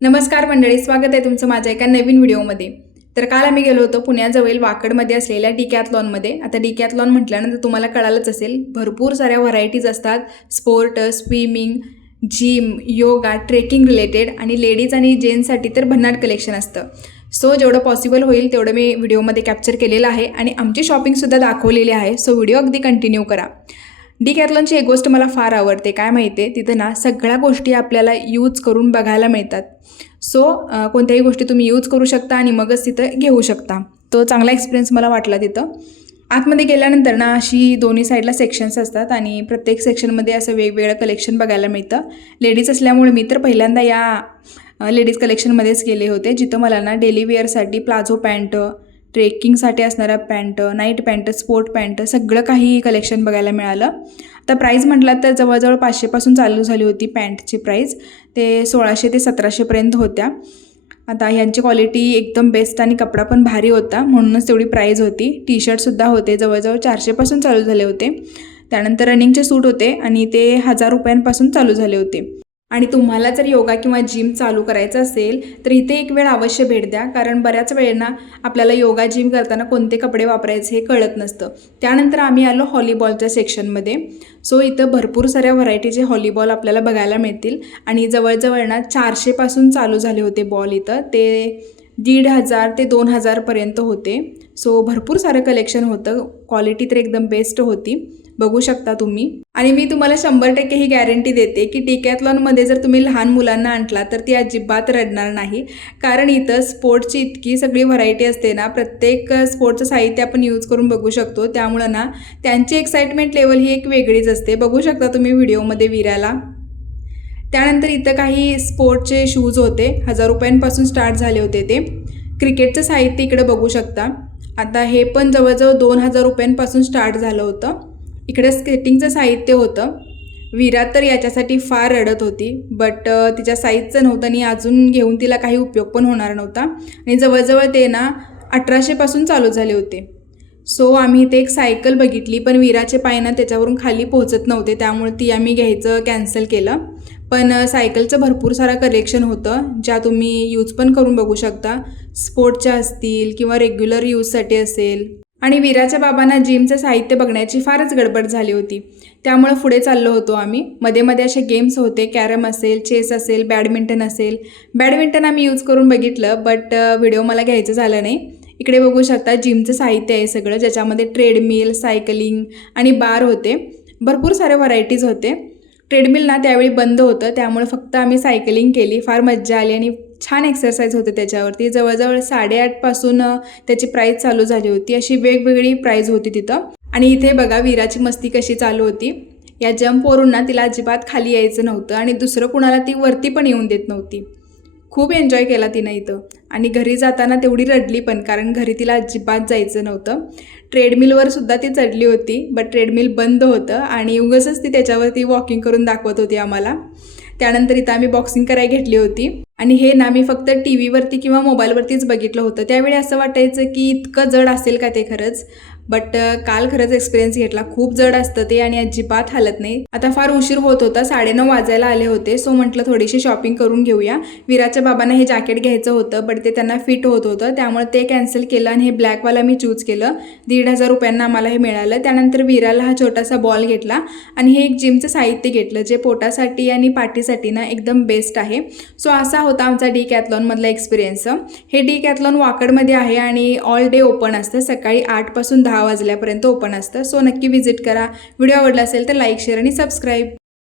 नमस्कार मंडळी, स्वागत आहे तुमचं माझ्या एका नवीन व्हिडिओमध्ये। तर काल आम्ही गेलो होतो पुण्याजवळ वाकडमध्ये असलेल्या डिकॅथलॉनमध्ये। आता डिकॅथलॉन म्हटल्यानंतर तुम्हाला कळालंच असेल, भरपूर साऱ्या व्हरायटीज असतात। Sport, swimming, gym, yoga, trekking related आणि लेडीज आणि जेंट्ससाठी तर भन्नाट कलेक्शन असतं। सो जेवढं पॉसिबल होईल तेवढं मी व्हिडिओमध्ये कॅप्चर केलेलं आहे आणि आमची शॉपिंगसुद्धा दाखवलेली आहे। सो व्हिडिओ अगदी कंटिन्यू करा। डिकॅथलॉनची एक गोष्ट मला फार आवडते, काय माहिती आहे, तिथं ना सगळ्या गोष्टी आपल्याला यूज करून बघायला मिळतात। सो कोणत्याही गोष्टी तुम्ही यूज करू शकता आणि मगच तिथं घेऊ शकता। तो चांगला एक्सपिरियन्स मला वाटला तिथं। आतमध्ये गेल्यानंतर ना अशी दोन्ही साईडला सेक्शन्स असतात आणि प्रत्येक सेक्शनमध्ये असं वेगवेगळं कलेक्शन बघायला मिळतं। लेडीज असल्यामुळे मी तर पहिल्यांदा या लेडीज कलेक्शनमध्येच गेले होते, जिथं मला ना डेली वेअरसाठी प्लाझो पॅन्ट, ट्रेकिंगसाठी असणारा pant, night pant, sport pant सगळं काही कलेक्शन बघायला मिळालं। आता प्राईस म्हटलं तर जवळजवळ 500पासून चालू झाली होती पॅन्टची प्राईस, ते 1600 ते 1700पर्यंत होत्या। आता ह्यांची क्वालिटी एकदम बेस्ट आणि कपडा पण भारी होता, म्हणूनच तेवढी प्राईस होती। टी शर्टसुद्धा होते, जवळजवळ 400पासून चालू झाले होते। त्यानंतर रनिंगचे सूट होते आणि ते 1000 रुपयांपासून चालू झाले होते। आणि तुम्हाला जर योगा किंवा जिम चालू करायचं असेल तर इथे एक वेळ अवश्य भेट द्या, कारण बऱ्याच वेळेला आपल्याला योगा जिम करताना कोणते कपडे वापरायचे हे कळत नसतं। त्यानंतर आम्ही आलो हॉलीबॉलच्या सेक्शनमध्ये। सो इथं भरपूर साऱ्या व्हरायटीचे हॉलीबॉल आपल्याला बघायला मिळतील आणि जवळजवळ ना 400पासून चालू झाले होते बॉल, इथं ते 1500 ते 2000पर्यंत होते। सो भरपूर सारं कलेक्शन होतं, क्वालिटी तर एकदम बेस्ट होती, बघू शकता तुम्ही। आणि मी तुम्हाला 100% ही गॅरंटी देते की डिकॅथलॉनमध्ये जर तुम्ही लहान मुलांना आणला तर ती अजिबात रडणार नाही, कारण इथं स्पोर्ट्सची इतकी सगळी व्हरायटी असते ना, प्रत्येक स्पोर्ट्सचं साहित्य आपण यूज करून बघू शकतो। त्यामुळं ना त्यांची एक्साइटमेंट लेवल ही एक वेगळीच असते, बघू शकता तुम्ही व्हिडिओमध्ये विराला। त्यानंतर इथं काही स्पोर्टचे शूज होते, 1000 रुपयांपासून स्टार्ट झाले होते ते। क्रिकेटचं साहित्य इकडे बघू शकता, आता हे पण जवळजवळ 2000 रुपयांपासून स्टार्ट झालं होतं। इकडे स्केटिंगचं साहित्य होतं। विरा तर याच्यासाठी फार रडत होती, बट तिच्या साईजचं नव्हतं आणि अजून घेऊन तिला काही उपयोग पण होणार नव्हता आणि जवळजवळ ते ना 1800पासून चालू झाले होते। सो आम्ही इथे एक सायकल बघितली, पण विराचे पाय ना त्याच्यावरून खाली पोहोचत नव्हते, त्यामुळे ती आम्ही घ्यायचं कॅन्सल केलं। पण सायकलचं भरपूर सारं कलेक्शन होतं, ज्या तुम्ही यूज पण करून बघू शकता, स्पोर्टच्या असतील किंवा रेग्युलर यूजसाठी असेल। आणि विराच्या बाबांना जिमचं साहित्य बघण्याची फारच गडबड झाली होती, त्यामुळे पुढे चाललो होतो आम्ही। मध्ये मध्ये असे गेम्स होते, कॅरम असेल, चेस असेल, बॅडमिंटन असेल। बॅडमिंटन आम्ही यूज करून बघितलं, बट व्हिडिओ मला घ्यायचं झालं नाही। इकडे बघू शकता जिमचं साहित्य आहे सगळं, ज्याच्यामध्ये ट्रेडमिल, सायकलिंग आणि बार होते, भरपूर सारे व्हरायटीज होते। ट्रेडमिल ना त्यावेळी बंद होतं, त्यामुळे फक्त आम्ही सायकलिंग केली, फार मज्जा आली आणि छान एक्सरसाइज होते त्याच्यावरती। जवळजवळ 8:30पासून त्याची प्राईस चालू झाली होती, अशी वेगवेगळी प्राईस होती तिथं। आणि इथे बघा विराची मस्ती कशी चालू होती, या जंपवरून ना तिला अजिबात खाली यायचं नव्हतं आणि दुसरं कुणाला ती वरती पण येऊन देत नव्हती। खूप एन्जॉय केला तिनं इथं आणि घरी जाताना तेवढी रडली पण, कारण घरी तिला अजिबात जायचं नव्हतं। ट्रेडमिलवर सुद्धा ती चढली होती, बट ट्रेडमिल बंद होतं आणि उगाचच ती त्याच्यावरती वॉकिंग करून दाखवत होती आम्हाला। त्यानंतर इथं आम्ही बॉक्सिंग करायला घेतली होती आणि हे ना मी फक्त टी व्हीवरती किंवा मोबाईलवरतीच बघितलं होतं। त्यावेळी असं वाटायचं की इतकं जड असेल का ते खरंच, बट काल खरंच एक्सपिरियन्स घेतला, खूप जड असतं ते आणि अजिबात हालत नाही। आता फार उशीर होत होता, 9:30 वाजायला आले होते। सो म्हटलं थोडीशी शॉपिंग करून घेऊया। विराच्या बाबांना हे जॅकेट घ्यायचं होतं, बट ते त्यांना फिट होत होतं, त्यामुळे ते कॅन्सल केलं आणि हे ब्लॅकवाला मी चूज केलं। 1500 रुपयांना आम्हाला हे मिळालं। त्यानंतर विराला हा छोटासा बॉल घेतला आणि हे एक जिमचं साहित्य घेतलं, जे पोटासाठी आणि पाठीसाठी ना एकदम बेस्ट आहे। सो असा होता आमचा डिकॅथलॉनमधला एक्सपिरियन्स। हे डिकॅथलॉन वाकडमध्ये आहे आणि ऑल डे ओपन असतं, सकाळी 8 पासून 10 वाजल्यापर्यंत ओपन असतं। सो नक्की व्हिजिट करा। व्हिडिओ आवडला असेल तर लाईक, शेअर आणि सबस्क्राईब।